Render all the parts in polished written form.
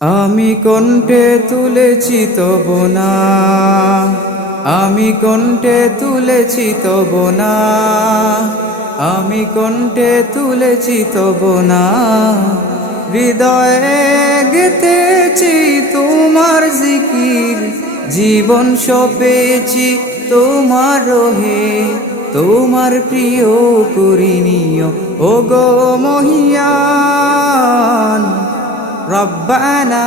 আমি কণ্ঠে তুলেছি তব না, আমি কণ্ঠে তুলেছি তব না, আমি কণ্ঠে তুলেছি তব না। হৃদয়ে গেঁথেছি তোমার জিকির, জীবন সপেছি তোমার রহে, তোমার প্রিয় করিনিও ও গো মহিয়ান। ربنا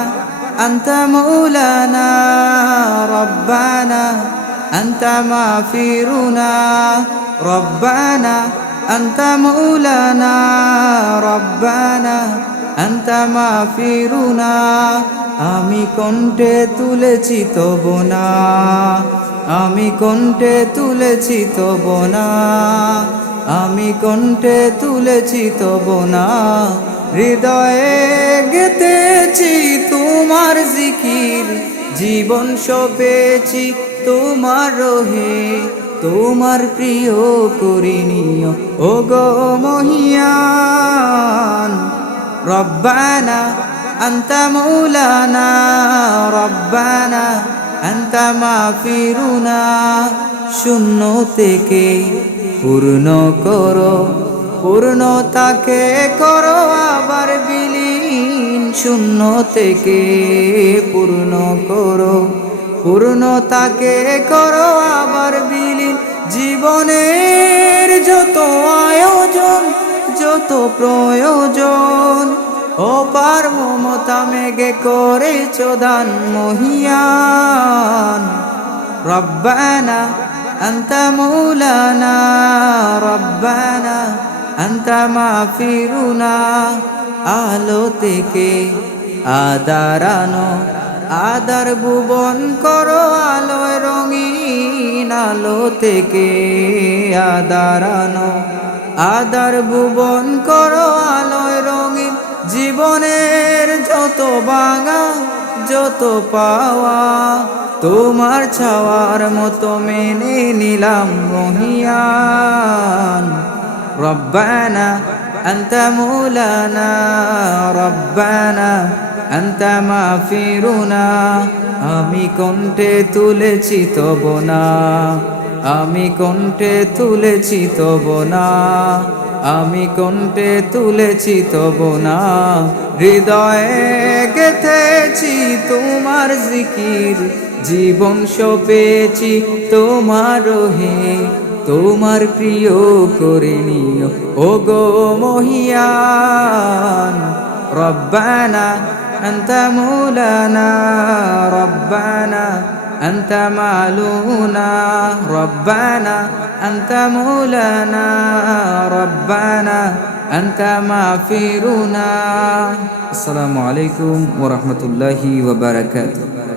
أنت مولانا، ربنا أنت مغفرنا، ربنا أنت مولانا، ربنا أنت مغفرنا। আমি কণ্ঠে তুলেছি তব না, আমি কণ্ঠে তুলেছি তব না, আমি কণ্ঠে তুলেছি তব না। হৃদয়ে গেঁথেছি তোমার জিকির, জীবন সপেছি তোমার রহে, তোমার প্রিয় করিনিও ও গো মহিয়ান। রব্বানা আনতা মৌলানা, রব্বানা আনতা মাগফিরুনা। শূন্য থেকে পূর্ণ করো, পূর্ণতাকে করো আবার বিলীন। শূন্য থেকে পূর্ণ করো, পূর্ণতাকে করো আবার বিলীন। জীবনের যত আয়োজন, যত প্রয়োজন, অপার মমতা মেঘে করেছো দান মহিয়ান। রব্বানা আনতা মৌলানা, রব্বানা আনতা মাগফিরুনা। আলো থেকে আদার আনো, আদার ভুবন করো আলোয় রঙিন। আলো থেকে আদার আনো, আদার ভুবন করো আলোয় রঙিন। জীবনের যত ভাঙা, যত পাওয়া, তোমার ছাওয়ার মতো মেনে নিলাম মহিয়ান। রব্বানা আনতা মৌলানা, রব্বানা আনতা মাগফিরুনা। আমি কণ্ঠে তুলেছি তব না, আমি কণ্ঠে তুলেছি তব না, আমি কণ্ঠে তুলেছি তব না। হৃদয়ে গেঁথেছি তোমার জিকির, জীবন সপেছি তোমার রহে, তোমার প্রিয় করিনিও ও গো মহিয়ান। রব্বানা আনতা মৌলানা, রব্বানা আনতা মালুনা, রব্বানা আনতা মৌলানা, রব্বানা আনতা মাগফিরুনা। আসসালামু আলাইকুম ওয়া রাহমাতুল্লাহি ওয়া বারাকাতুহু।